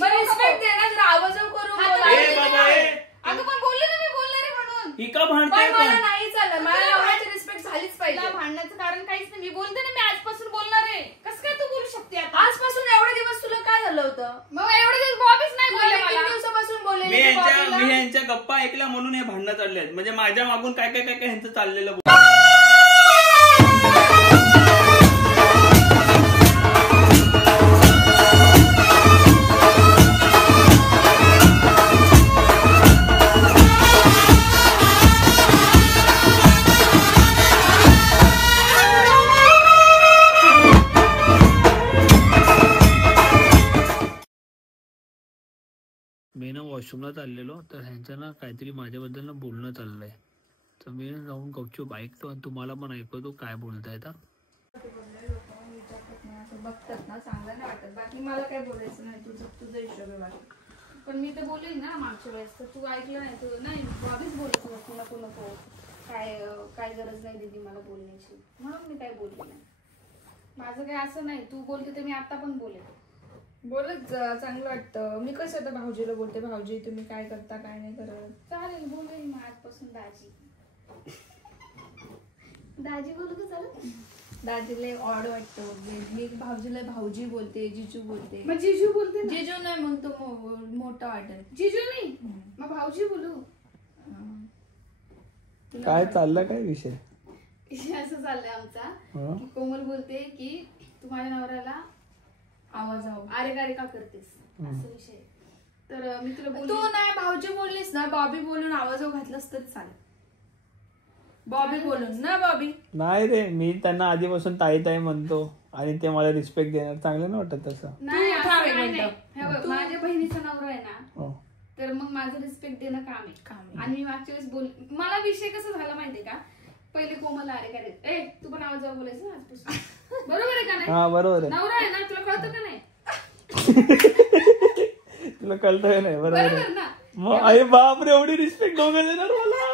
मग रिस्पेक्ट देणार आवाज करून अगं पण बोलले ना मी बोलणार आहे म्हणून ही का भांडते पण मला नाही चाललं. मला नवऱ्याची रिस्पेक्ट झालीच पाहिजे. भांडण्याचं कारण काहीच नाही. मी बोलते ना मी आजपासून बोलणार आहे. कसं काय तू बोलू शकते आता? आजपासून एवढे दिवस तुला काय झालं होतं? मग एवढे दिवस बॉबीच नाही बोलले मला. 3 दिवसापासून बोलले. मी यांच्या गप्पा ऐकल्या म्हणून हे भांडणं चालले आहेत. म्हणजे माझ्या मागून काय काय काय काय ह्यांचं चाललेलं. मी ना वॉशरूमला चाललेलो तर ह्यांचं ना काहीतरी माझ्याबद्दल ना बोलणं चाललंय. तर मी जाऊन गपचूप ऐकतो आणि तुम्हाला पण ऐकवतो काय बोलताय. बघतात ना चांगलं नाही वाटत. बाकी मला काय बोलायचं नाही. तुझा हिशोब आहे बाकी. पण मी तर बोलेल ना मागच्या वेळेस तर तू ऐकलं नाही. तू नाही आधीच बोलत होतं नको नको काय गरज नाही दीदी मला बोलण्याची म्हणून मी काय बोलले नाही. माझं काय असं नाही. तू बोलते तर मी आता पण बोलेल. बोलत चांगलं वाटतं. मी कसं आता भाऊजीला बोलते भाऊजी तुम्ही काय करता काय नाही करत. चालेल बोलेल मग आजपासून दाजी बोलू का चालेल. दाजीला ऑड वाटतं. मी भाऊजीला भाऊजी बोलते जिजू बोलते. मग जिजू बोलते ना. जिजू नाही मग तो मोठा वाटेल. जिजू नाही मग भाऊजी बोलू. काय चाललं काय विषय असं चाललंय आमचा की कोमल बोलते की तू माझ्या नवऱ्याला आवाज अरे का करतेस असं विषय. तर मी तुला तू नाही भाऊजी बोललीस ना बॉबी बोलून आवाज घातलास तरी चालेल. बॉबी बोलून ना बॉबी नाही रे. मी त्यांना आधीपासून ताई ताई म्हणतो आणि ते मला रिस्पेक्ट देणार. चांगलं नाही वाटत तसं. नाही माझ्या बहिणीचा नवरा आहे ना तर मग माझं रिस्पेक्ट देणं काम आहे. आणि मी मागच्या वेळेस मला विषय कसा झाला माहितीये का. पहिले कोमलला अरे काय ए तू पण आवाज बोलायचं ना आजपासून. बरोबर आहे का नाही. हा बरोबर आहे. नवरा आहे ना तुला कळतं का नाही. तुला कळतंय नाही बरोबर ना. मग आई बाप रे एवढी रिस्पेक्ट दोघं देणार मला.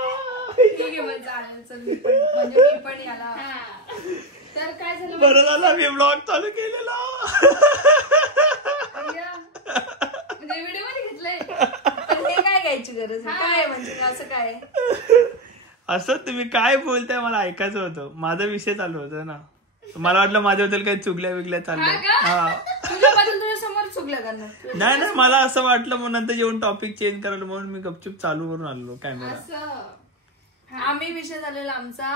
ठीक आहे मग चालेल चल मी पण म्हणजे मी पण याला. तर काय झालं बरं झालं मी ब्लॉग चालू केलेला. म्हणजे व्हिडिओ मध्ये घेतलंय. पण हे काय घ्यायची गरज आहे काय म्हणजे असं काय असं तुम्ही काय बोलताय मला ऐकायचं होतं. माझा विषय चालू होता ना. मला वाटलं माझ्याबद्दल काही चुगल्या विगल्या चालल्या. हा तुझ्याबद्दल तुझ्या समोर चुकल्या करणार. नाही मला असं वाटलं मग नंतर जेवण टॉपिक चेंज करायला म्हणून मी गपचूप चालू करून आलो कॅमेरा. आम्ही विषय झालेला आमचा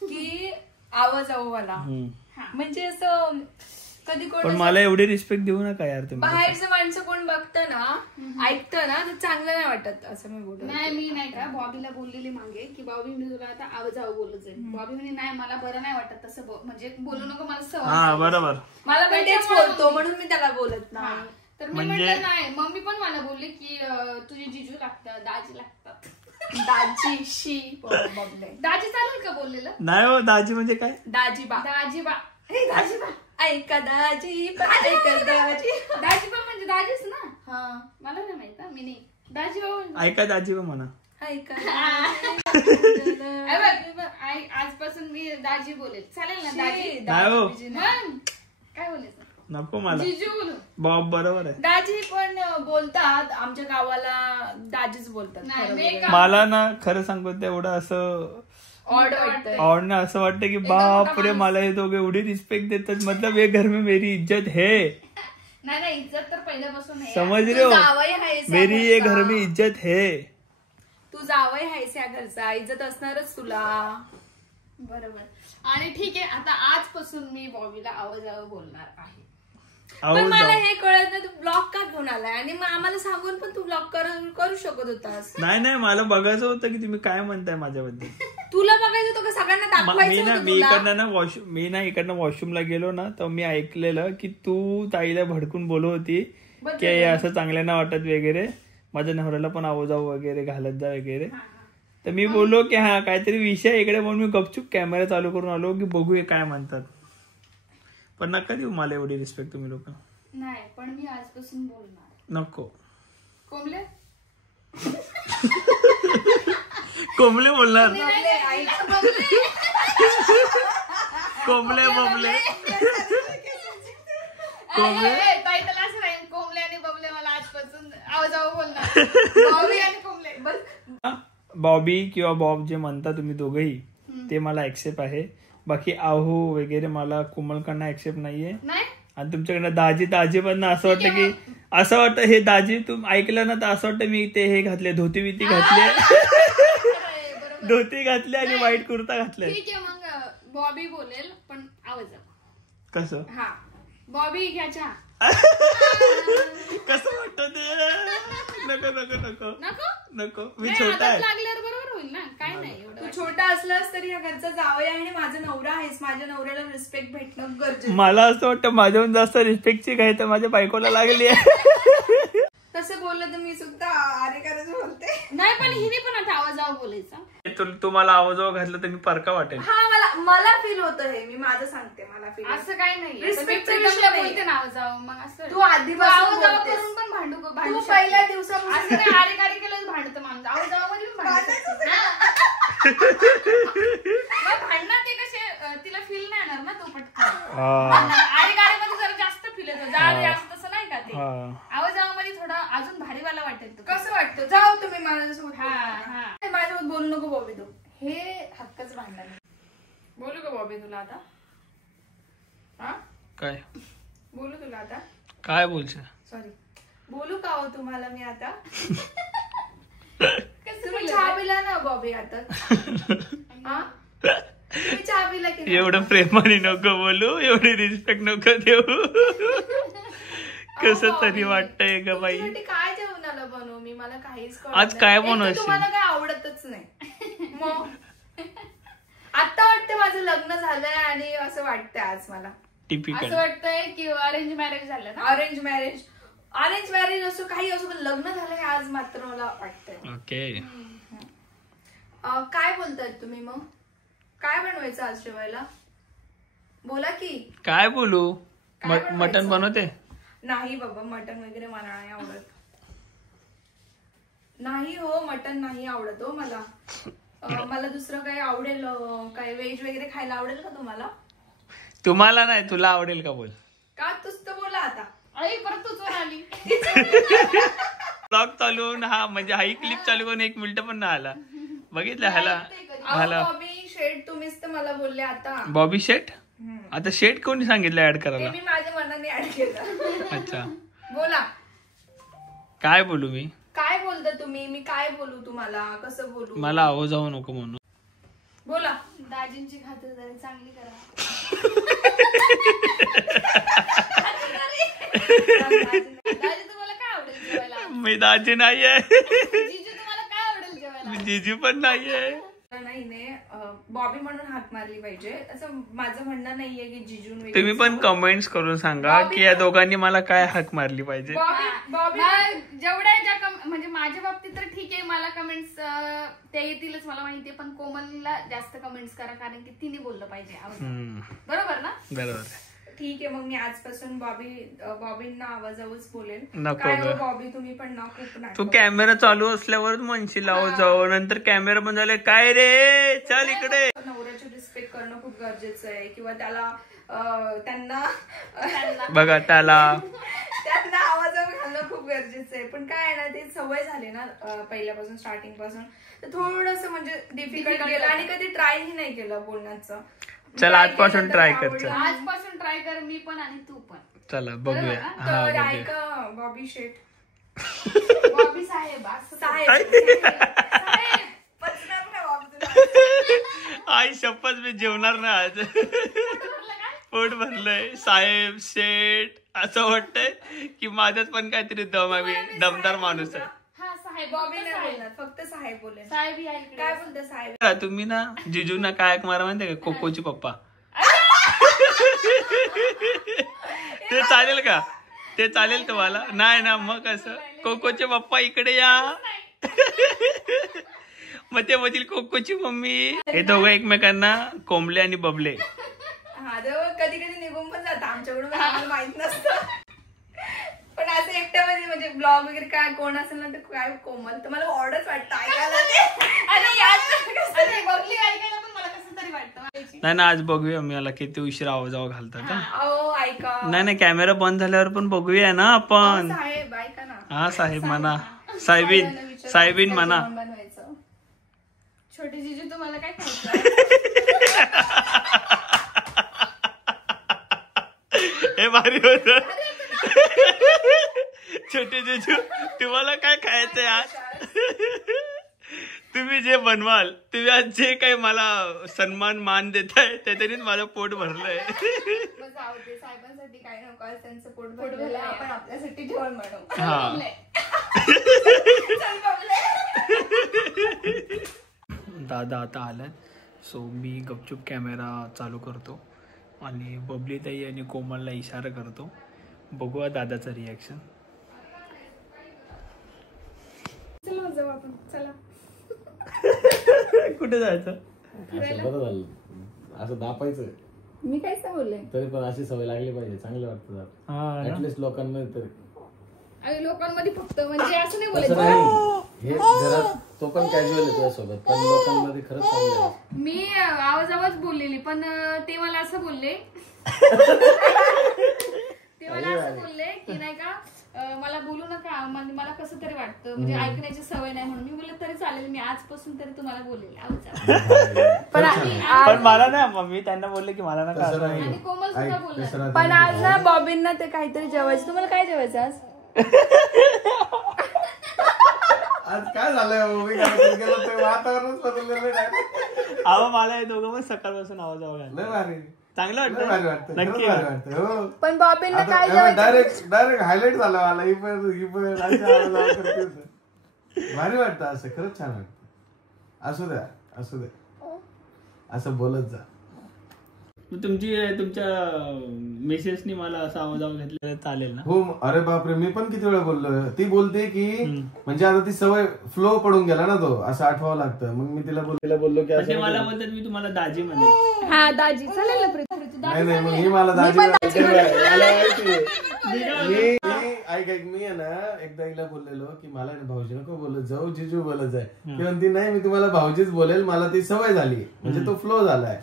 की आवाज वाला म्हणजे असं कधी कोण पण मला एवढी रिस्पेक्ट देऊ नका यार तुम्ही. बाहेरचं माणसं कोण बघतं ना ऐकतं ना तर चांगलं नाही वाटत असं मी बोलतो. नाही मी नाही का बॉबीला बोललेली मागे की बॉबी मी तुला आता आवाज बोलत जाईल. बॉबी म्हणे नाही मला बरं नाही वाटत तसं म्हणजे बोलू नको मला सवय. हा बरोबर. मला पण तेच बोलतो म्हणून मी त्याला बोलत नाही. तर मी म्हटलं नाही. मम्मी पण मला बोलली की तुझे जिजू लागतात दाजी लागतात. दाजी शी दाजी चालेल का बोललेलं. नाही हो दाजी म्हणजे काय. दाजीबा दाजीबा ऐका दाजीबा ऐका दाजीबा म्हणजे दाजीच ना. हा मला नाही माहित. मी नाही दाजीबा ऐका दाजीबा म्हणा. ऐका आजपासून मी दाजी बोलेल चालेल ना. दाजी काय बोलायचं नको मला. जिजू बोलू बॉब बरोबर आहे. दाजी पण बोलतात आमच्या गावाला दाजीच बोलतात. मला ना खरं सांगतो तेवढं असं ऑड ना असं वाटतं की बाप रे मला हे दोघे एवढी रिस्पेक्ट देतात. मतलब ये घर में मेरी इज्जत है. नाही इज्जत तर पहिल्यापासून समझ रहे हो. मेरी ये घर में इज्जत है. तू जावई आहेस या घरचा इज्जत असणारच तुला. बरोबर. आणि ठीक आहे आता आजपासून मी बॉबीला आवाज बोलणार आहे. पण मला हे कळत नाही तू ब्लॉग का घेऊन आलाय आणि मग आम्हाला सांगून पण तू ब्लॉग करू शकत होतास. नाही मला बघायचं होतं की तुम्ही काय म्हणताय माझ्याबद्दल. तुला बघायचं होतं का सगळ्यांना दाखवायचं. मी इकडनं वॉशरूमला गेलो ना तर मी ऐकलेलं की तू ताईला भडकून बोलत होती की असं चांगल्या ना वाटत वगैरे. माझ्या नवऱ्याला पण आवाजाऊ वगैरे घालत जा वगैरे. तर मी बोललो की हा काहीतरी विषय इकडे म्हणून मी गपचूप कॅमेरा चालू करून आलो की बघूया काय म्हणतात. पण नका देऊ मला एवढी रिस्पेक्ट तुम्ही लोक. नाही पण मी आजपासून बोलणार. नको कोमले बोलणार. कोंबले कोमले ताई त्याला असं राहील कोमले आणि बबले मला आवाजावं बोलणार बॉबी आणि कोंबले बस. बॉबी किंवा बॉब जे म्हणता तुम्ही दोघंही ते मला ऍक्सेप्ट आहे. बाकी आहू वगैरे मला कोमलकडनं ऍक्सेप्ट नाहीये. नाही आणि तुमच्याकडनं दाजी पण असं वाटतं की असं वाटतं हे दाजी तुम ऐकलं ना तर असं वाटतं मी ते हे घातले धोती बिती घातले धोती घातले आणि व्हाईट कुर्ता घातलाय. ठीक आहे मग बॉबी बोलेल पण आवाजावं. कसं हा बॉबी घ्या चहा. कसं वाटतं ते नको नको नको नको नको मी नाही, छोटा आदत आहे. लागल्यावर बरोबर होईल ना काय नाही तू एवढं. छोटा असलास तरी या घरचा जावई आहे आणि माझा नवरा आहेस. माझ्या नवऱ्याला रिस्पेक्ट भेटणं गरजेचं. मला असं वाटतं माझ्याहून जास्त रिस्पेक्टची काय तर माझ्या बायकोला लागली आहे. तसं बोललं तर मी सुद्धा अरे करायचं बोलते. नाही पण हिने पण आता आवाजावं बोलायचा. तुम्हाला आवाजावर घातलं तर मी परका वाटेल. हा मला फील होतं हे मी माझं सांगते मला फील असं काय नाही Respect चा प्रीतमला विषय नाही. बोलते ना आवाजावं मग असं तू आधीपासून आवाजावं बोलतेस. करून पण भांडू तू शकते. पहिल्या दिवसापासून असं नाही आरे कारे केलं भांडतं माणूस आवाजावमध्ये पण भांडतं. मग भांडणार ते कसे तिला फील नाही येणार ना तो पटकन. आरे कारे मध्ये जरा जास्त फील येतो जास्त तसं नाही का ते आवाजामध्ये थोडं अजून भारीवाला वाटेल. कसं वाटतं जाऊ तुम्ही माझ्यासोबत हा माझ्यासोबत बोलू नको बॉबी तू. हे हक्कच भांडण. बोलू का बॉबी तुला आता? हा काय बोलू तुला आता? काय बोलशील? सॉरी बोलू का हो तुम्हाला मी आता? कसं तुम्ही चहा पिला ना बॉबी आता? हा? तुम्ही चहा पिला की नाही? एवढं प्रेमाने नको बोलू एवढी रिस्पेक्ट नको देऊ. कसं तरी वाटतंय ग बाई. तुमच्यासाठी काय जेवणाला बनवू मी मला काहीच कळत आज नाही. काय एक तर बनवशील? तुम्हाला काय आवडतच नाही. मग आता वाटतं माझं लग्न झालंय आणि असं वाटतंय आज मला. टिपिकल असं वाटतंय की अरेंज मॅरेज झालं ना. अरेंज मॅरेज असो काही असो पण लग्न झालंय आज मात्र मला वाटतंय. ओके काय बोलतायत तुम्ही मग? काय बनवायचं आज जेवायला? बोला की. काय बोलू? काय बनवायचं? मटन बनवते? नाही बाबा मटन वगैरे मला नाही आवडत. नाही हो मटन नाही आवडत हो मला. मला दुसरं काही आवडेल काय व्हेज वगैरे खायला आवडेल का तुम्हाला? तुम्हाला नाही तुला आवडेल का बोल. का तूच तर बोला आता. आई परत तूच वर आली. ब्लॉग चालून हा म्हणजे हाई क्लिप चालू करून 1 मिनिट पण नाही आला. बघितलं ह्याला बॉबी शेट तुम्हीच तर मला बोलले आता. बॉबी शेट? आता शेट कोणी सांगितलं ऍड ते करायला? मी माझ्या मनाने ऍड केलं. अच्छा बोला काय बोलू मी? काय बोलता तुम्ही? मी काय बोलू तुम्हाला? कसं बोलू? मला आवाज जाऊ नको म्हणून. बोला. दाजींची खातिरदारी चांगली करा. दाजी तुम्हाला काय आवडेल जेवायला? मी दाजी नाहीये. जीजू तुम्हाला काय आवडेल जेवायला? जीजू पण नाहीये. नाही बॉबी म्हणून हाक मारली पाहिजे असं माझं म्हणणं नाहीये की जिजून वगैरे. तुम्ही पण कमेंट्स करून सांगा की या दोघांनी मला काय हाक मारली पाहिजे. बॉबी जेवढ्या म्हणजे माझ्या बाबतीत तर ठीक आहे मला कमेंट्स ते येतीलच मला माहितीये पण कोमलला जास्त कमेंट्स करा कारण की तिने बोललं पाहिजे बरोबर ना. बरोबर ठीक आहे मग मी आजपासून बॉबींना आवाजावरच बोलेल. नको काय ग. बॉबी तुम्ही पण ना खूप नाही. तू कॅमेरा चालू असल्यावर म्हणशील आवाज जाऊ नंतर कॅमेरा बंद झाले काय रे चल इकडे. नवऱ्याची रिस्पेक्ट करणं खूप गरजेचं आहे किंवा त्यांना बघा त्यांना आवाजावर घालणं खूप गरजेचं आहे. पण काय आहे ना ते सवय झाली ना पहिल्यापासून स्टार्टिंग पासून तर थोडस म्हणजे डिफिकल्ट गेलं आणि कधी ट्रायही नाही केलं बोलण्याचं. चल आजपासून ट्राय कर. आजपासून ट्राय कर मी पण आणि तू पण. चला बघूया. तर ऐका बॉबी शेट बॉबी साहेब आई शपथ मी जेवणार ना आज. पोट भरलंय साहेब शेठ असं वाटतंय की माझ्यात पण काहीतरी दमदार माणूस आहे. बॉबी नाही बोलणार फक्त साहेब बोलेल. साहेब काय बोलते साहेब? तुम्ही ना जिजूंना काय मारा माहितीये का कोकोची पप्पा. ते चालेल का? ते चालेल तुम्हाला? नाही ना मग असं कोकोचे पप्पा इकडे या. मग ते म्हणतील कोकोची मम्मी. हे दोघं एकमेकांना कोंबले आणि बबले. हा कधी कधी निघून पण जात आमच्याकडून आम्हाला माहित नसतं. पण असं एकट्यामध्ये म्हणजे ब्लॉग वगैरे काय कोण असेल ना तर काय कोमल तर मला ऑर्डरच वाटतं ऐकायला. अरे बबली ऐकायला पण मला कसं तरी नाही ना, आज बघूया मला किती उशीर आवाज घालतात. अहो ऐका, नाही कामेरा बंद झाल्यावर पण बघूया ना आपण. साहेब ऐका ना. हा साहेब म्हणा, साहेबीन म्हणा. छोटी जीजू तुम्हाला काय खायचं? हे भारी होत. छोटे जीजू तुम्हाला काय खायचंय आज? तुम्ही जे बनवाल, तुम्ही आज जे काही मला सन्मान मान देताय त्याच्यानेच माझं पोट भरलंय. साहेबांसाठी काय नको, आज त्यांचं पोट भरलेलं आहे, आपण आपल्यासाठी जेवण बनवू. हा दादा आता आलाय, सो मी गपचूप कॅमेरा चालू करतो आणि बबलीताई आणि कोमलला इशारा करतो. बघूया दादाचं रिॲक्शन. चला जाऊ आपण, चला. कुठे जायचं? असं बरं झालं, असं दापायचं. मी काहीच नाही बोलले. तरी पण अशी सवय लागली पाहिजे, चांगलं वाटतं ऍटलीस्ट लोकांमध्ये तरी. आणि लोकांमध्ये फक्त म्हणजे असं नाही तसं बोलायचं. नाही, हे घरात तो पण कॅज्युअल आहे तुझ्यासोबत, पण लोकांमध्ये खरंच चांगलं आहे. मी आवाज बोललेली, पण ते मला असं बोलले की नाही का मला बोलू नका, म्हणजे मला कसं तरी वाटतं, म्हणजे ऐकण्याची सवय नाही म्हणून. मी बोलले तरी चालेल, मी आजपासून तरी तुम्हाला बोलेल. पण मला नाही, मी त्यांना बोलले की मला नका. आणि कोमल सुद्धा बोलला. पण आज ना बॉबींना ते काहीतरी जेवायचं. तुम्हाला काय जेवायचं आज? आज काय झालंय, वातावरणच बदललेलं नाही. अहो मला हे दोघं पण सकाळपासून आवाज चांगलं वाटतं. नक्की वाटतं. पण बॉबींना काय जेवायचं? डायरेक्ट हायलाइट झालं मला. ही पण भारी वाटतं, असं खरंच छान वाटतं. असू द्या असं बोलत जा. तुमच्या मेसेजनी मला असा आवाज घेतलेला चालेल ना? हो. अरे बापरे, मी पण किती वेळा बोललो. ती बोलते की म्हणजे आता ती सवय फ्लो पडून गेला ना, तो असं आठवावं लागतं. मग मी तिला बोललो की म्हणजे मला बोलतात मी तुम्हाला दाजी म्हणेन. हा दाजी चालेल ना. नाही मग ही मला दाजी ऐक मी आहे ना, एकदा हिला बोललेलो की मला भाऊजी नको बोलत जाऊ, जिजू बोलत जाय. ती म्हणती नाही मी तुम्हाला भाऊजीच बोलेल, मला ती सवय झाली. म्हणजे तो फ्लो झालाय.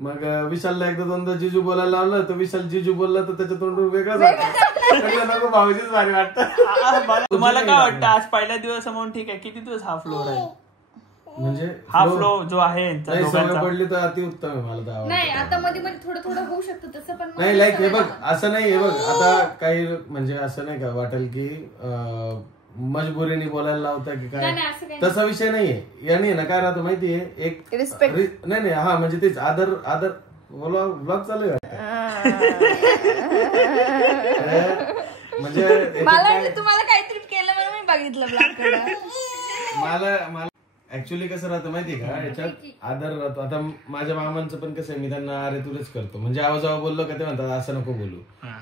मग विशालला एकदा दोनदा जिजू बोलायला लावलं, तर विशाल जिजू बोलला तर त्याच्या तोंडून वेगळंच वाटतं. नको भाऊजीच भारी वाटतं. तुम्हाला काय वाटतं आज पहिला दिवस म्हणून? ठीक आहे, किती दिवस हा फ्लो राहील? म्हणजे हा फ्लो जो आहे सवय पडली तर अतिउत्तम आहे. मला नाही आता मध्ये थोडं होऊ शकतं तसं, पण नाही लाईक हे बघ असं नाही. हे बघ आता काही म्हणजे असं नाही का वाटेल की मजबुरीने बोलायला लावता की काय, तसा विषय नाहीये. याने ना काय राहतं माहितीये, एक रिस्पेक्ट. नाही हा म्हणजे तेच आदर ब्लॉग चालू आहे. म्हणजे मला तुम्हाला काहीतरी केलं म्हणून मी बघितलं ब्लॉग. मला ऍक्च्युअली कसं राहतं माहितीये का, याच्यात आदर राहतो. आता माझ्या मामांचं पण कसं आहे, मी त्यांना अरे तुलाच करतो. म्हणजे आवाजावर बोललो का ते म्हणतात असं नको बोलू.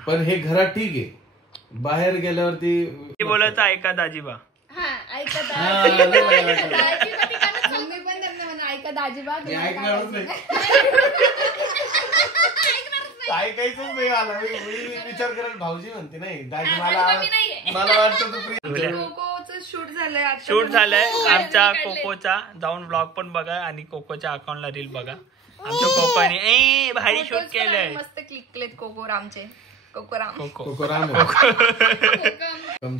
पण हे घरात ठीक आहे, बाहेर गेल्यावरती बोलायचं ऐका दाजीबा. ऐका दाजीबा ऐकायचंच नाही. आला मी विचार करेल भाऊजी म्हणते नाही दाजी. मला वाटतं शूट झालंय आमच्या कोकोचा. जाऊन ब्लॉग पण बघा आणि कोकोच्या अकाउंटला रील बघा. आमच्या कोकोने भारी शूट केलंय. मस्त क्लिक केलेत कोकोरामचे. कोकोराम.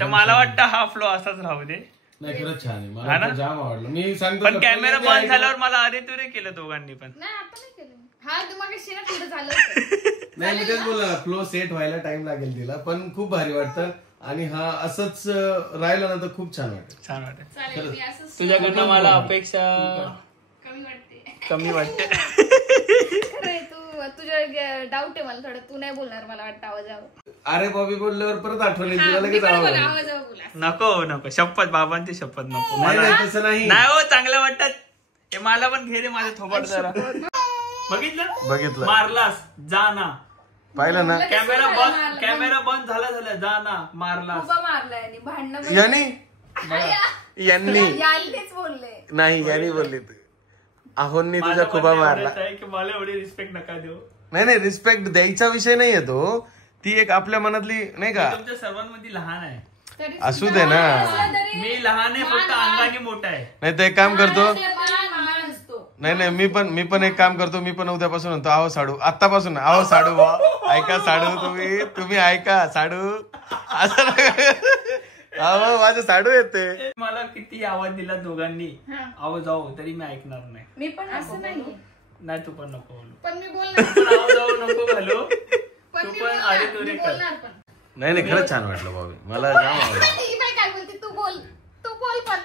तर मला वाटतं हा फ्लो असाच राहू दे. नाही खरंच छान आहे, मला जाम आवडलं. मी सांगतो पण कॅमेरा बंद झाल्यावर मला अरे तुरे केलं दोघांनी पण. नाही मी तेच बोलला, फ्लो सेट व्हायला टाइम लागेल तिला, पण खूप भारी वाटतं. आणि हा असंच राहिलं ना तर खूप छान वाटेल. तुझ्याकडनं मला अपेक्षा कमी वाटते. तुझ्या डाऊट आहे मला थोडं, तू नाही बोलणार मला वाटतं आवाजावर. अरे बॉबी बोलल्यावर परत आठवण येईल तुला लगेच. नको शपथ, बाबांची शपथ नको. तसं नाही हो, चांगलं वाटतात. हे मला पण घे रे माझ्या थोबड जरा. बघितलं मारलास जा ना. पाहिलं ना, कॅमेरा बंद झाला जा ना. मारलास यांनीच बोलले नाही, यांनी बोलले आहोंनी तुझा खुबा मारला. मला एवढी रिस्पेक्ट नका देऊ. नाही रिस्पेक्ट द्यायचा विषय नाहीये तो. ती एक आपल्या मनातली नाही का. तुमच्या सर्वांमध्ये लहान आहे, असू दे ना. मी लहान आहे, फक्त अंगाने मोठा आहे. नाही तर एक काम करतो. नाही मी पण एक काम करतो. मी पण उद्यापासून म्हणतो आहो साडू, आतापासून आहो साडू. ऐका साडू, तुम्ही ऐका साडू असं. अहो माझं साडू येते. मला किती आवाज दिला दोघांनी आहो जाऊ तरी मी ऐकणार नाही. मी पण असं नाही. नाही तू पण नको बोलू. पण मी बोलणार. आहो जाऊ नको घालू. तू पण अरे तुरे कर. नाही खरंच छान वाटलं बॉबी, मला जाम आवडलं. काय बोलते तू बोल पण.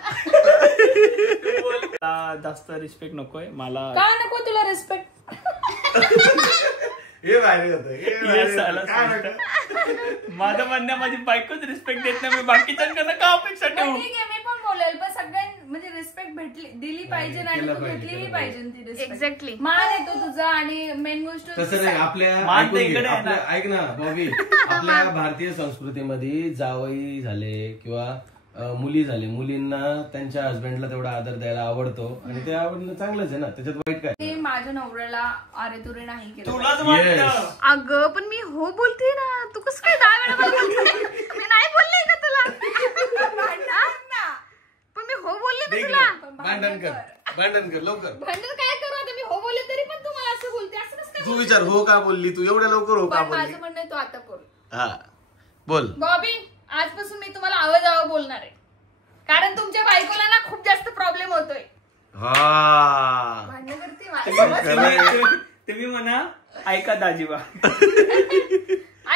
जास्त रिस्पेक्ट नकोय मला. का नको तुला रिस्पेक्ट? हे भारी होतं. माझं म्हणणं माझी बायकोच रिस्पेक्ट देत नाही, मी बाकीच्यांकडनं का अपेक्षा ठेवू? ठीक आहे मी पण बोलेल, पण सगळ्यांनी म्हणजे रिस्पेक्ट दिली पाहिजे आणि तू भेटलीही पाहिजे ती रिस्पेक्ट. एक्झॅक्टली. मान येतो तुझा आणि मेन गोष्ट तसं नाही. आपल्या ऐक ना बॉबी, आपल्या भारतीय संस्कृतीमध्ये जावई झाले किंवा मुली झाले, मुलींना त्यांच्या हस्बंडला तेवढा आदर द्यायला आवडतो आणि ते आवडणं चांगलंच आहे ना, त्याच्यात वाईट काय. ते माझ्या नवऱ्याला अरे तुरे नाही केलं. तुलाच वाटतं. अगं पण मी हो बोलते ना, तू कसं काय 10 वेळा मला बोलते? मी नाही बोलले का तुला? पण मी हो बोलले ना तुला. भांडण कर लवकर. भांडण काय करू आता? मी हो बोलले तरी पण तू मला असं बोलते, असं कसं काय? तू विचार हो का बोलली, तू एवढ्या लवकर हो का पण बोलली? माझं म्हणणं आहे तू आता बोल. हा बोल. बॉबी आजपासून मी तुम्हाला आवाज बोलणार आहे, कारण तुमच्या बायकोला ना खूप जास्त प्रॉब्लेम होतोय. हा भांडण करते मला. तुम्ही म्हणा ऐका दाजीबा.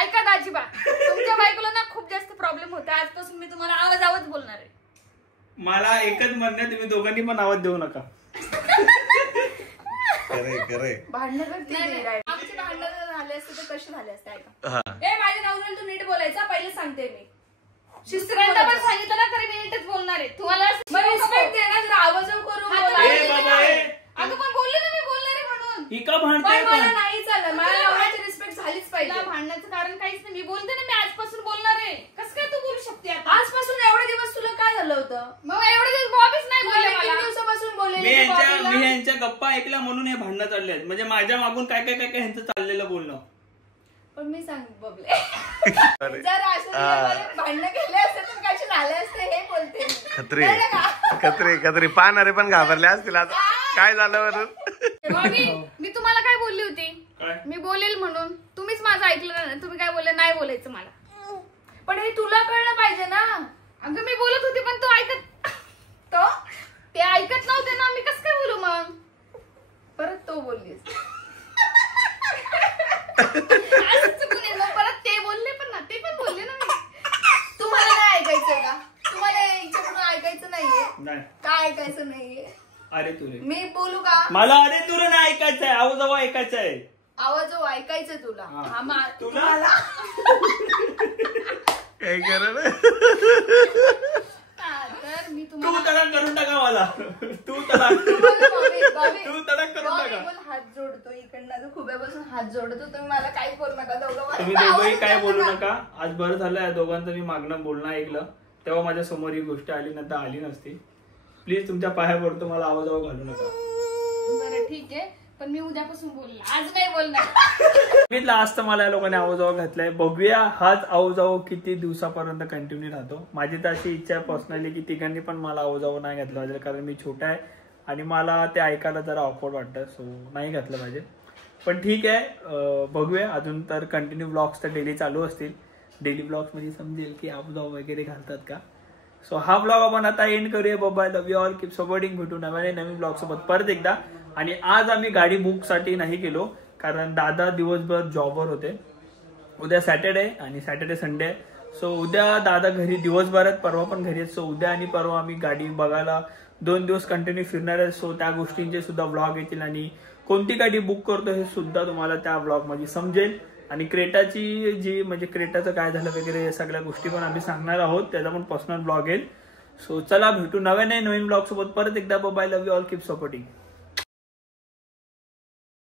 ऐका दाजीबा, तुमच्या बायकोला ना खूप जास्त प्रॉब्लेम होतोय. आजपासून मी तुम्हाला आवाज बोलणार आहे. मला एकच म्हणणं आहे, तुम्ही दोघांनी पण आवाज देऊ नका. खरे भांडण करते. आमचे भांडण झाले असते तर कसे झाले असते ऐका. माझ्या नवऱ्याला तू नीट बोलायचा पहिले सांगते मी. शिस्तबद्ध पण सांगितलं ना तरी मी नीटच बोलणार आहे. तुम्हाला रिस्पेक्ट देणार, आवाज करून अगं पण बोलले ना मी बोलणार आहे म्हणून. ही का भांडते मला नाही चाललं. मला नवऱ्याची रिस्पेक्ट झालीच पाहिजे. भांडण्याचं कारण काहीच नाही. मी बोलते ना, मी आजपासून बोलणार आहे. कसं काय तू बोलू शकते आता? आजपासून एवढे दिवस तुला काय झालं होतं? मग एवढे दिवस बॉबीच नाही बोलले 3 मला. दिवसापासून बोलले. मी यांच्या गप्पा ऐकल्या म्हणून हे भांडणं चालले आहेत. म्हणजे माझ्या मागून काय ह्यांचं चाललेलं बोलणं. पण मी सांग बबले, जर असं भांडणं केले असते तर कसे झाले असते हे बोलते मी. खत्री पाहणारे पण घाबरले असतील आता काय झालं म्हणून. बॉबी मी तुम्हाला काय बोलली होती? मी बोलेल म्हणून. तुम्हीच माझं ऐकलं ना. तुम्ही काय बोलले? नाही बोलायचं मला. पण हे तुला कळलं पाहिजे ना. अगं मी बोलत होते पण तू ते ऐकत नव्हते ना. मी कसं काय बोलू मग? परत तो बोललीस. परत ते बोलले पण ना, ते पण बोलले ना मी. तुम्हाला नाही ऐकायचं का? तुम्हाला यांच्याकडून ऐकायचं नाहीये का? ऐकायचं नाहीये. अरे तुरे मी बोलू का? मला अरे तुला नाही ऐकायचंय, आवाज ऐकायचंय. आवाज ऐकायचं तुला. तुला काय करा तर मी तू तडा करून टाका मला. तू तडा करून टाका. हात जोडतो इकडनं खुब्यापासून हात जोडतो. तुम्ही मला काही बोलू नका. तुम्ही दोघंही काय बोलू नका. आज बरं झालं या दोघांचं मी मागणं बोलणं ऐकलं, तेव्हा माझ्या समोर ही गोष्ट आली नंतर आली नसती. प्लीज तुमच्या पाया पडतो, मला आवाज घालू नका. बरं ठीक आहे, पण मी उद्यापासून बोलला, आज नाही बोलणार. आज तर मला या लोकांनी आवाजावा घातलाय. बघूया हाच आवाजावा किती दिवसापर्यंत कंटिन्यू राहतो. माझी तर अशी इच्छा आहे पर्सनली की तिघांनी पण मला आवाजावा नाही घातलं पाहिजे, कारण मी छोटा आहे आणि मला ते ऐकायला जरा ऑकवर्ड वाटतं. सो नाही घातलं पाहिजे. पण ठीक आहे, बघूया. अजून तर कंटिन्यू ब्लॉग्स तर डेली चालू असतील. डेली ब्लॉग्स मध्ये समजेल की आवाजावा वगैरे घालतात का. सो हा ब्लॉग आपण आता एंड करूया. Bye, love you all, keep supporting. भेटू नवीन ब्लॉग सोबत परत एकदा. आणि आज आम्ही गाडी बुक साठी नाही गेलो, कारण दादा दिवसभर जॉबवर होते. उद्या सॅटर्डे आणि सॅटर्डे संडे. सो उद्या दादा घरी दिवसभरात, परवा पण घरी आहेत. सो उद्या आणि परवा आम्ही गाडी बघायला 2 दिवस कंटिन्यू फिरणार आहे. सो त्या गोष्टींचे सुद्धा ब्लॉग येतील आणि कोणती गाडी बुक करतो हे सुद्धा तुम्हाला त्या ब्लॉग मध्ये समजेल. आणि क्रेटाची जी म्हणजे क्रेटाचं काय झालं वगैरे सगळ्या गोष्टी पण आम्ही सांगणार आहोत. त्याचा पण पर्सनल ब्लॉग येईल. सो चला भेटू नवीन ब्लॉग सोबत परत एकदा. Bye, love you all, keep supporting.